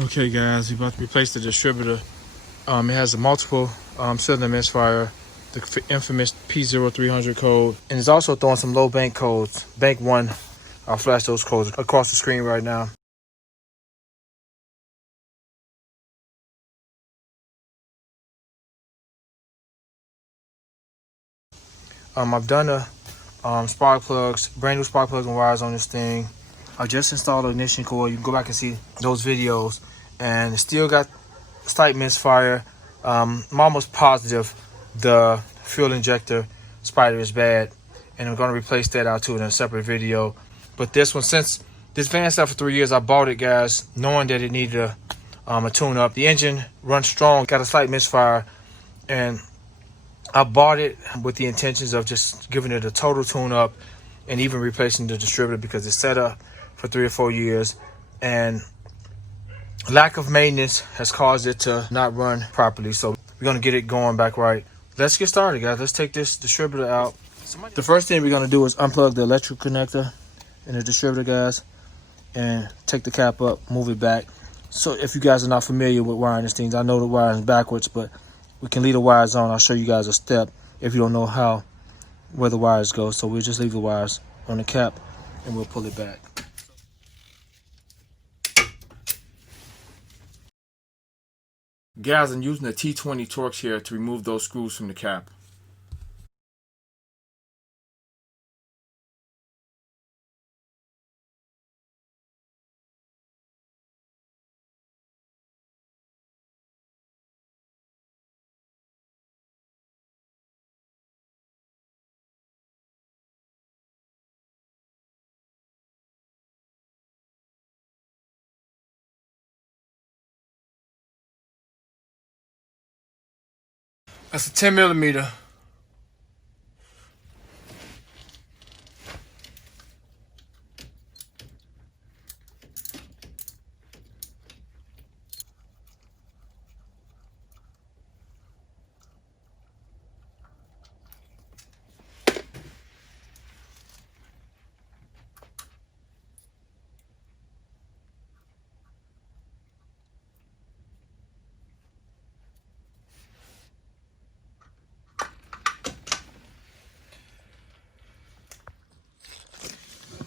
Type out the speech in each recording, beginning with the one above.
Okay guys, we're about to replace the distributor. It has a multiple cylinder misfire, the infamous P0300 code, and it's also throwing some low bank codes. Bank 1, I'll flash those codes across the screen right now. I've done the spark plugs, brand new spark plugs and wires on this thing. I just installed the ignition coil. You can go back and see those videos, and it still got slight misfire. I'm almost positive the fuel injector spider is bad, and I'm going to replace that out too in a separate video. But this one, since this van sat for 3 years, I bought it, guys, knowing that it needed a tune up. The engine runs strong, got a slight misfire, and I bought it with the intentions of just giving it a total tune up and even replacing the distributor because it's set up for 3 or 4 years, and lack of maintenance has caused it to not run properly. So we're going to get it going back right. Let's get started, guys. Let's take this distributor out. The first thing we're going to do is unplug the electrical connector in the distributor, guys, and take the cap up, move it back. So if you guys are not familiar with wiring these things, I know the wiring is backwards, but we can leave the wires on. I'll show you guys a step if you don't know where the wires go. So we'll just leave the wires on the cap and we'll pull it back. Guys, I'm using the T20 Torx here to remove those screws from the cap. That's a 10 millimeter.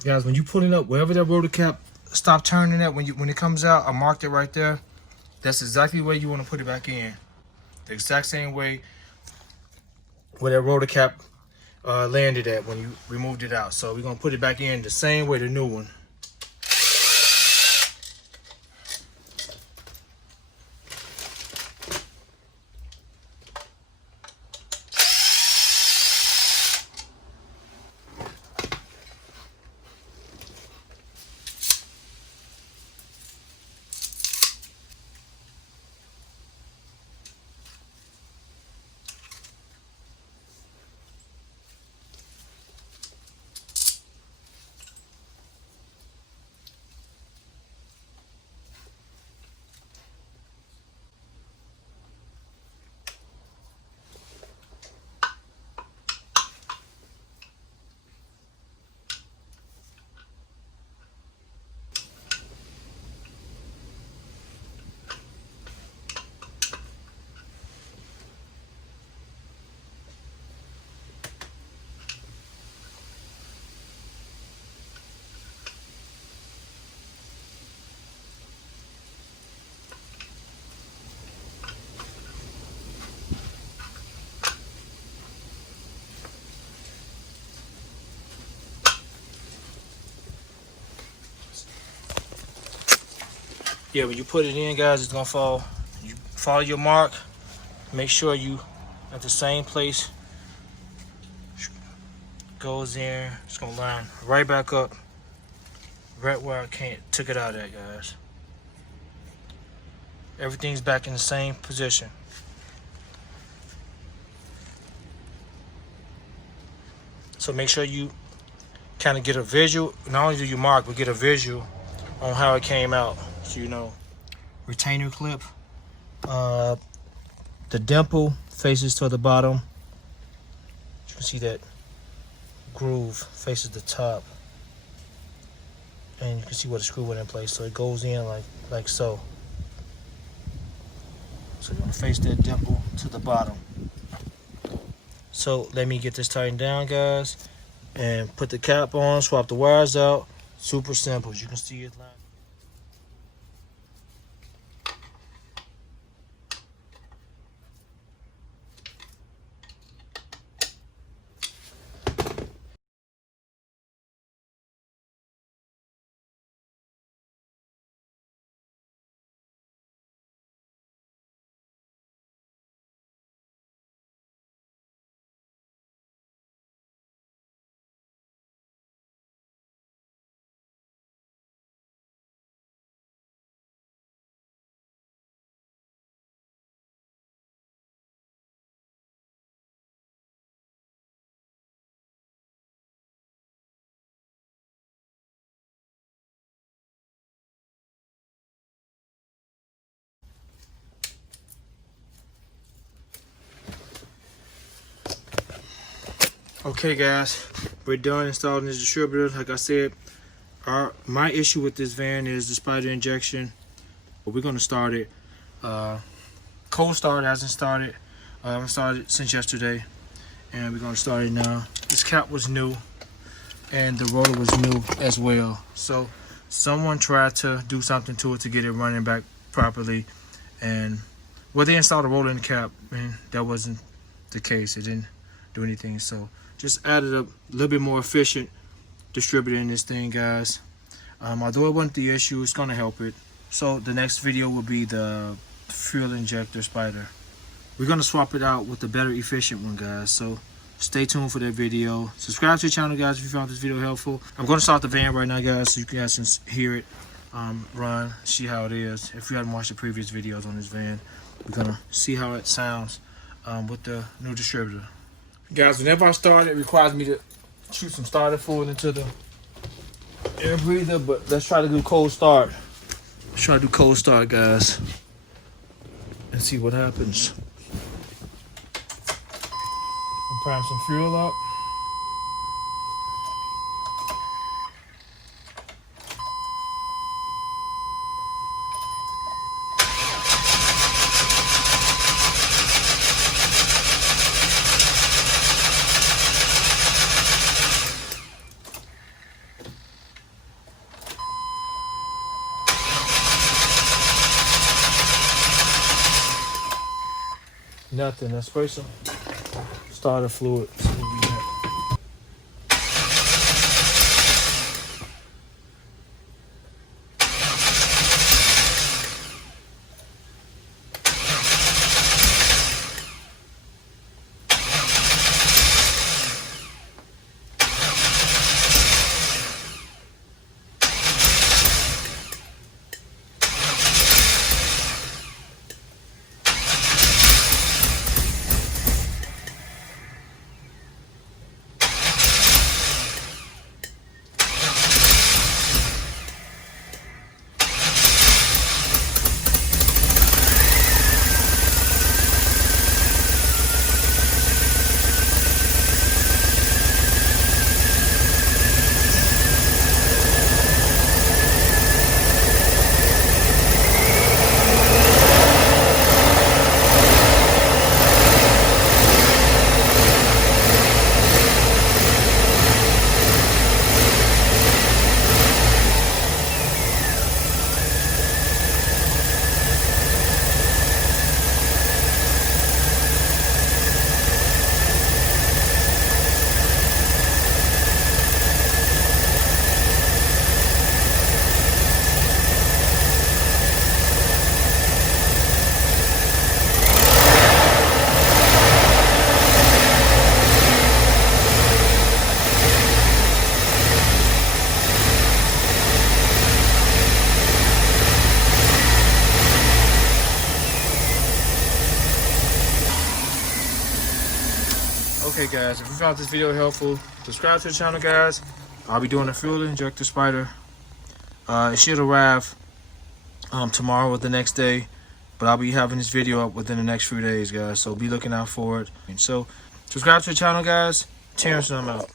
Guys, when you put it up, wherever that rotor cap stop turning at, when it comes out, I marked it right there. That's exactly the way you want to put it back in. The exact same way where that rotor cap landed at when you removed it out. So we're gonna put it back in the same way, the new one. Yeah, when you put it in, guys, it's gonna fall. You follow your mark. Make sure you at the same place. Goes in. It's gonna line right back up, right where I took it out at, guys. Everything's back in the same position. So make sure you kind of get a visual. Not only do you mark, but get a visual on how it came out, so you know. Retainer clip. The dimple faces to the bottom. You can see that groove faces the top, and you can see where the screw went in place. So it goes in like so. So you're gonna face that dimple to the bottom. So let me get this tightened down, guys, and put the cap on, swap the wires out. Super simple, as you can see it line. Okay guys, we're done installing this distributor. Like I said, my issue with this van is the spider injection. But we're gonna start it. Cold start hasn't started. I haven't started since yesterday, and we're gonna start it now. This cap was new, and the roller was new as well. So someone tried to do something to it to get it running back properly, and well, they installed a roller in the cap, and that wasn't the case. It didn't do anything. So just added a little bit more efficient distributor in this thing, guys. Although it wasn't the issue, it's gonna help it. So the next video will be the fuel injector spider. We're gonna swap it out with the better efficient one, guys. So stay tuned for that video. Subscribe to the channel, guys, if you found this video helpful. I'm gonna start the van right now, guys, so you guys can hear it run, see how it is. If you haven't watched the previous videos on this van, we're gonna see how it sounds with the new distributor. Guys, whenever I start, it requires me to shoot some starter fluid into the air breather, but let's try to do cold start. Let's try to do cold start, guys, and see what happens. Prime some fuel up. Nothing. Let's spray some starter fluid. See what we got. Okay guys, if you found this video helpful, subscribe to the channel, guys. I'll be doing a fuel injector spider. It should arrive tomorrow or the next day, but I'll be having this video up within the next few days, guys, so be looking out for it. And so subscribe to the channel, guys. Terrence, and I'm out.